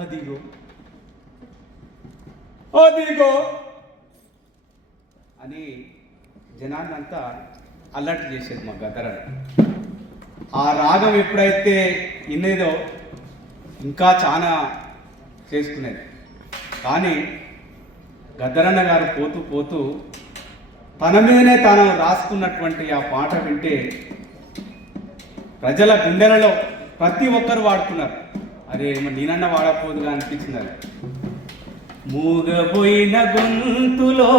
అదిగో అదిగో అని జనాన్నంతా అలర్ట్ చేసేది మా గదరన్న. ఆ రాగం ఎప్పుడైతే ఇన్నేదో ఇంకా చాలా చేసుకునేది. కానీ గద్దరన్న గారు పోతూ పోతూ తన మీదనే తాను రాసుకున్నటువంటి ఆ పాట వింటే ప్రజల గుండెలలో ప్రతి ఒక్కరు వాడుతున్నారు. అరే నేనన్న వాడకపోదుగా అనిపించినారు. మూగబోయిన గొంతులో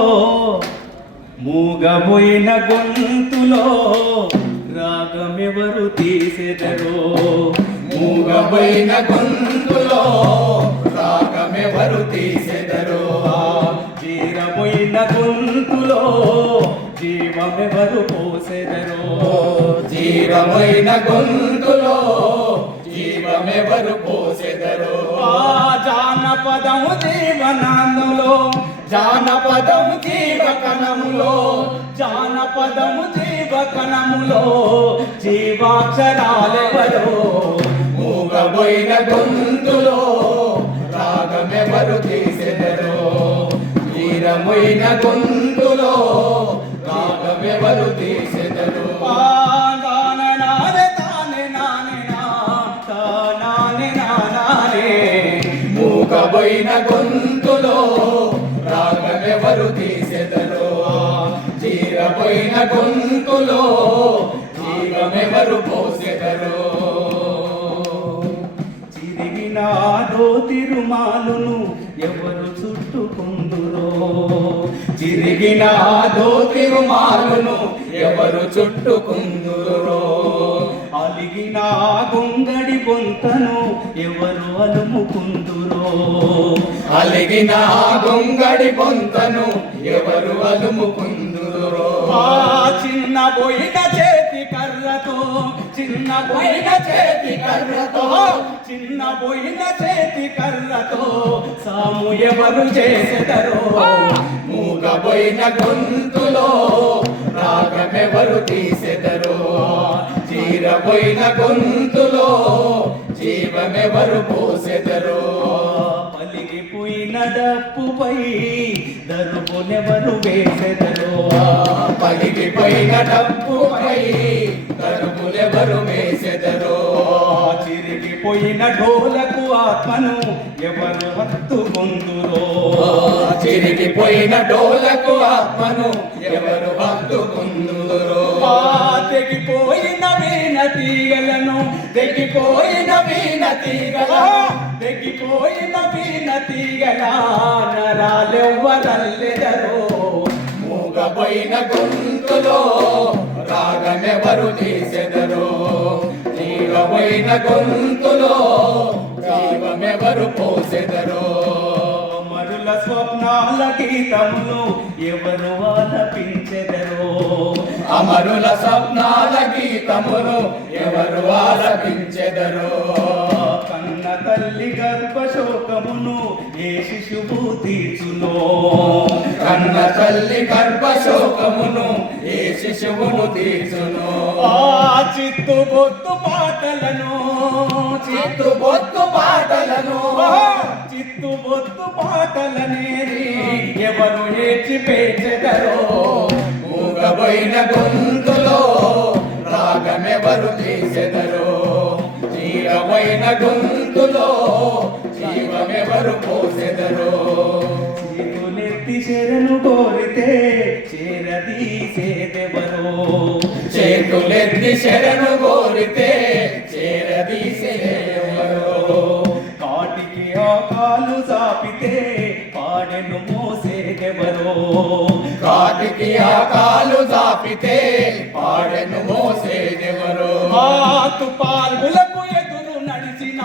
మూగబోయిన గొంతులో రాగమెవరు తీసెదరో, మూగబోయిన గొంతులో రాగమెవరు తీసెదరో, జీరబోయిన గొంతులో జీవమెవరు పోసెదరో, జీవమైన గొంతులో జీవమెవరు పోసెదరో. జానపదము జీవనాందంలో జానపదము జీవకణములో జానపదము జీవకణములో జీవాక్షరాలెవరో, మూగబోయిన గొంతులో రాగమెవరు తీసెదరో, జీరమైన గొంతులో రాగమెవరు తీసెదరో. మూగబోయిన గొంతులో రాగమెవరు తీసెదరో, జీరబోయిన గొంతులో జీవమెవరు పోసెదరో. చిరిగినాదో తిరుమాలును ఎవరు చుట్టుకుందురో, చిరిగినాదో తిరుమాలును ఎవరు చుట్టుకుందురో, అలిగిన గొంగడి బొంతను ఎవరు అలుముకుందురో, అలిగిన గొంగడి బొంతను ఎవరు అలుముకుందురో. చిన్న బోయిన చేతి కర్రతో చిన్న బోయిన చేతి కర్రతో చిన్న బోయిన చేతి కర్రతో సాము ఎవరు చేసెదరో, మూగబోయిన గొంతులో రాగమెవరు తీసెదరో, జీరబోయిన గొంతులో జీవమెవరు పోసెదరో. పలిగిపోయిన డప్పుపై దరుపునెవరు వేసెదరో, పలిగిపోయిన డప్పుపై దరుపులెవరు వేసెదరో. చిరిగిపోయిన ఢోలకు ఆత్మను ఎవరు హత్తుకుందురో, చిరిగిపోయిన డోలకు ఆత్మను ఎవరు హత్తుకుందురో. తెగిపోయిన వీణ తీగలను తెగిపోయిన వీణ తీగల తెగిపోయిన వీణ తీగల నరాలెవ్వరల్లెదరో, మూగబోయిన గొంతులో రాగమెవరు తీసెదరో, జీవమైన గొంతులో జీవమెవరు పోసెదరో. మరుల స్వప్నాల గీతములు ఎవరు ఆలపించెదరో, అమరుల స్వప్నాల గీతమును ఎవరు ఆలపించెదరో. కన్న తల్లి గర్భశోకమును ఏ శిశువు తీర్చునో, కన్న తల్లి గర్భశోకమును ఏ శిశువును తీర్చును. చిత్తుబొత్తు పాటలను చిత్తుబొత్తు పాటలను చిత్తుబొత్తు పాటలనేది ఎవరు ఏడ్చి పేచెదరో, మూగబోయిన గొంతులో రాగమెవరు తీసెదరో, జీవమైన గొంతులో జీవమెవరు పోసెదరో. చేతులెత్తి శరణు కోరితే చేరదీసేదెవరో, చేతులెత్తి శరణు కోరితే చేరదీసేదెవరో. కాటికి ఆ కాలు చాపితే పాడెను మోసేదెవరో, కాటికి ఆ కాలు చాపితే పాడెను మోసేదెవరో. తుపాకులకు ఎదురు నడిచిన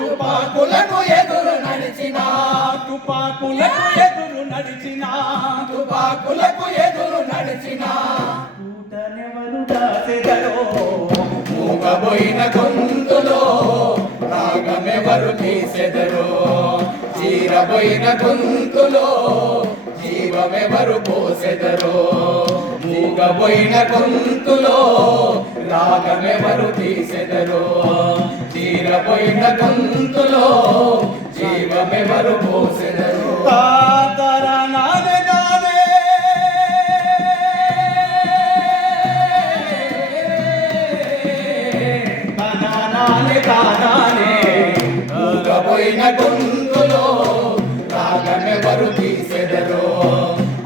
తుపాకులకు ఎదురు నడిచిన తుపాకులకు ఎదురు నడిచిన తుపాకులకు ఎదురు నడిచిన కూటనెవరు దాసెదరో, మూగబోయిన గొంతులో రాగమెవరు తీసెదరో, జీరబోయిన గొంతులో జీవమెవరు పోసెదరో. మూగ మూగబోయిన గొంతులో రాగమెవరు తీసెదరు తీరబోయిన గొంతులో జీవమెవరు పోసెదరు మూగబోయిన గొంతులో రాగమెవరు తీసెదరు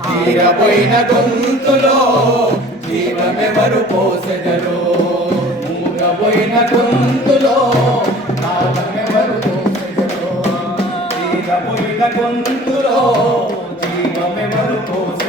తీరబోయిన గొంతులో జీవమెవరు పోసెదరు మూగబోయిన గొంతులో రాగమెవరు పోసెదరు తీరబోయిన గొంతులో జీవమెవరు పోసెదరు